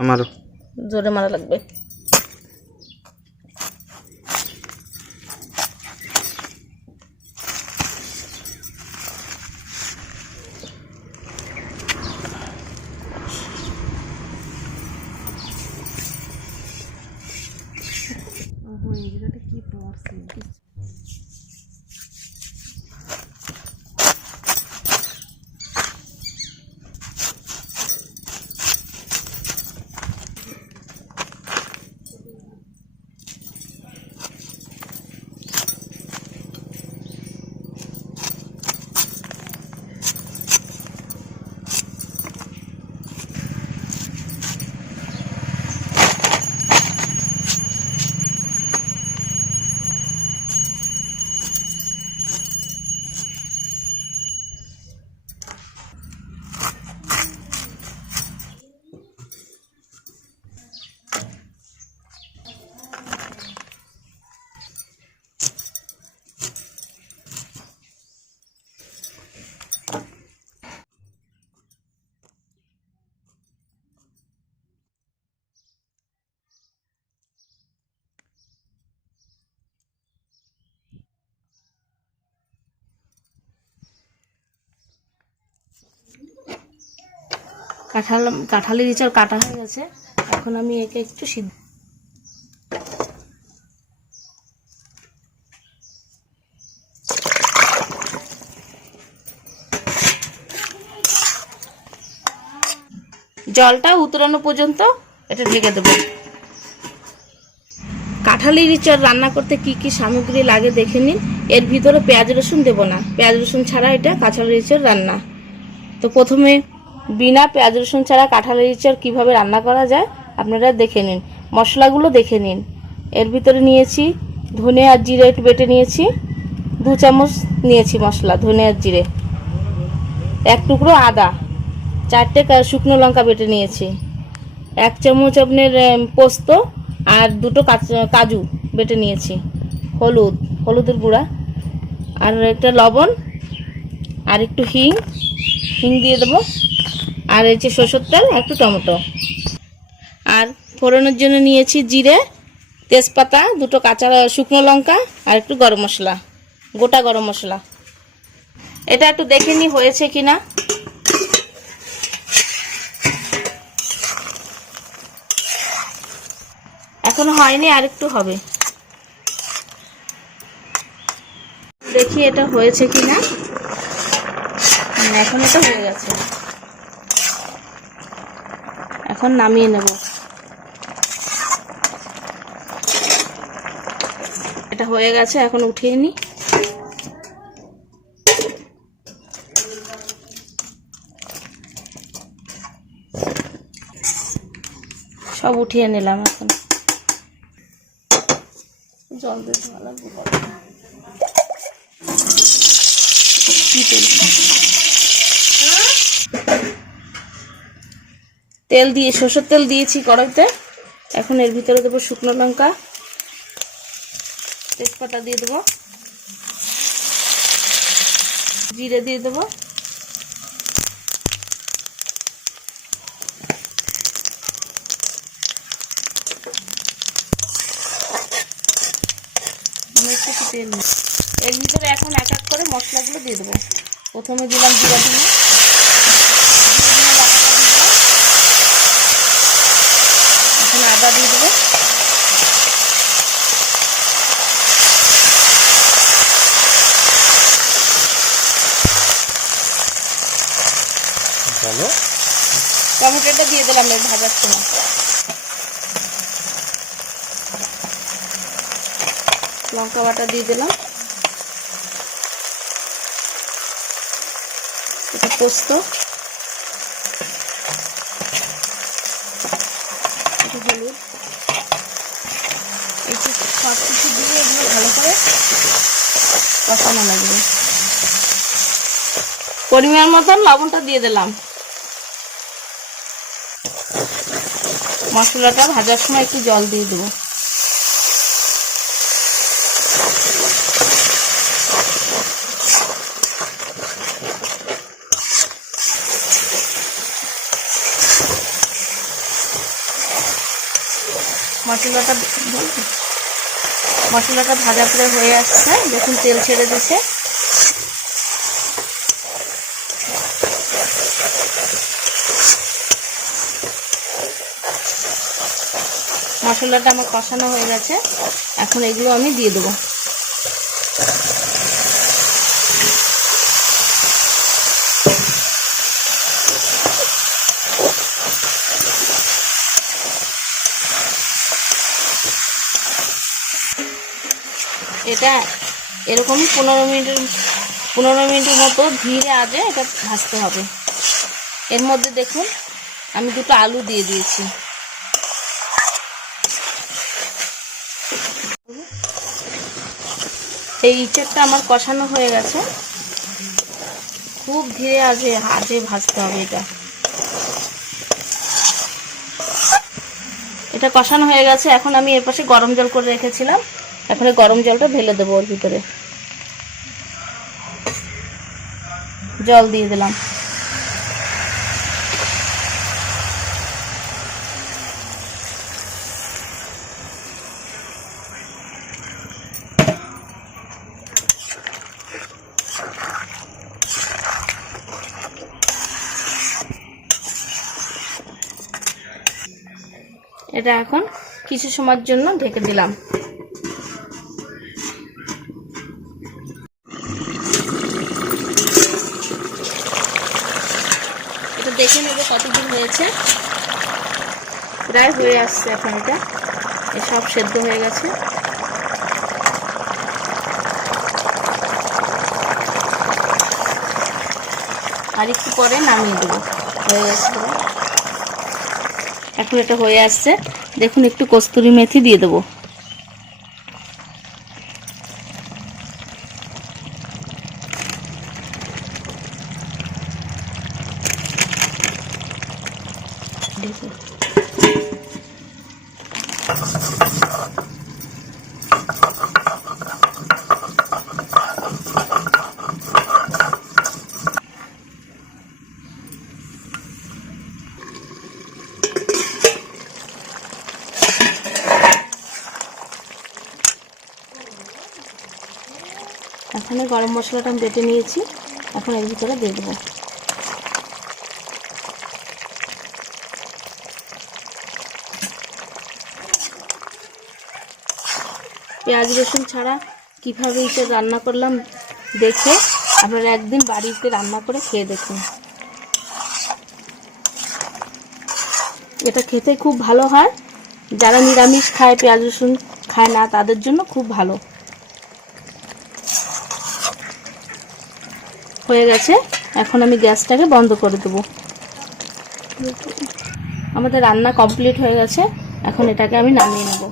আমারও জোরে মারা লাগবে। কাঁঠালের এঁচড় কাটা হয়ে গেছে। এখন আমি একে একটু সিদ্ধ, জলটা উতরানো পর্যন্ত এটা ঢেকে দেবো। কাঁঠালের এঁচড় রান্না করতে কি কি সামগ্রী লাগে দেখে নিন। এর ভিতরে পেঁয়াজ রসুন দেবো না, পেঁয়াজ রসুন ছাড়া এটা কাঁঠালের এঁচড় রান্না। তো প্রথমে বিনা পেঁয়াজ রসুন ছাড়া কাঁঠালের এঁচড় কীভাবে রান্না করা যায় আপনারা দেখে নিন। মশলাগুলো দেখে নিন। এর ভিতরে নিয়েছি ধনে আর জিরে একটু বেটে নিয়েছি, 2 চামচ নিয়েছি মশলা ধনে আর জিরে, 1 টুকরো আদা, 4টে শুকনো লঙ্কা বেটে নিয়েছি, 1 চামচ আপনার পোস্ত আর 2টো কাজু বেটে নিয়েছি, হলুদের গুঁড়া আর একটা লবণ আর একটু হিং দিয়ে দেবো, আর এই যে সরষের তেল, একটু টমেটো। আর ফোড়নের জন্য নিয়েছি জিরে, তেজপাতা, 2টো কাঁচা শুকনো লঙ্কা আর একটু গরম মশলা, গোটা গরম মশলা। এটা একটু দেখে নি হয়েছে কিনা। এখনো হয়নি, আর একটু হবে। দেখি এটা হয়েছে কিনা। এখন এটা হয়ে গেছে, এখন নামিয়ে নেব। এটা হয়ে গেছে, এখন উঠিয়ে নি। সব উঠিয়ে নিলাম। এখন জল দিয়ে ধোয়া লাগবে। তেল দিয়ে সরষের তেল দিয়েছি কড়াইতে। এখন এর ভিতরে দেবো শুকনো লঙ্কা, তেজপাতা দিয়ে দেবো, জিরে দিয়ে দেবো, এর ভিতরে এখন এক এক করে মশলাগুলো দিয়ে দেবো। প্রথমে দিলাম জিরা দিয়ে, এখন আদা দিয়ে দেবো, টমেটোটা দিয়ে দিলাম এর ভাজার সময়। লঙ্কা বাটা দিয়ে দিলাম, এটা পোস্ত, এটা হলুদ, একটু সব কিছু দিয়ে এগুলো ভালো করে কষানো লাগবে। পরিমাণ মতন লবণটা দিয়ে দিলাম। মশলাটা ভাজার সময় একটু জল দিয়ে দেবো। মশলাটা ভাজা করে হয়ে আসছে, দেখুন তেল ছেড়ে দিচ্ছে। মশলাটা আমার কষানো হয়ে গেছে, এখন এগুলো আমি দিয়ে দেবো। এটা এরকমই 15 মিনিটের মতো ধীরে আঁচে এটা ভাজতে হবে। এর মধ্যে দেখুন আমি দুটো আলু দিয়ে দিয়েছি। এই ইঁচড়টা আমার কষানো হয়ে গেছে, খুব ধীরে আঁচে ভাজতে হবে। এটা কষানো হয়ে গেছে। এখন আমি এর পাশে গরম জল করে রেখেছিলাম, এখন এই গরম জলটা ঢেলে দেবো। ওর ভিতরে জল দিয়ে দিলাম। এটা এখন কিছু সময়ের জন্য ঢেকে দিলাম। এটা দেখে নেবো কতদিন হয়েছে। প্রায় হয়ে আসছে, এখন এটা সব সেদ্ধ হয়ে গেছে। আর একটু পরে নামিয়ে দেবো, হয়ে গেছে। এখন এটা হয়ে আসছে, দেখুন একটু কস্তুরি মেথি দিয়ে দেবো। এখন গরম মশলাটা আমি বেটে নিয়েছি, এখন এর ভিতরে দিয়ে দেবো। পেঁয়াজ রসুন ছাড়া কীভাবে এটা রান্না করলাম দেখে আপনারা একদিন বাড়িতে রান্না করে খেয়ে দেখুন। এটা খেতে খুব ভালো হয়, যারা নিরামিষ খায়, পেঁয়াজ রসুন খায় না, তাদের জন্য খুব ভালো। হয়ে গেছে, এখন আমি গ্যাসটাকে বন্ধ করে দেবো। আমাদের রান্না কমপ্লিট হয়ে গেছে, এখন এটাকে আমি নামিয়ে নেব।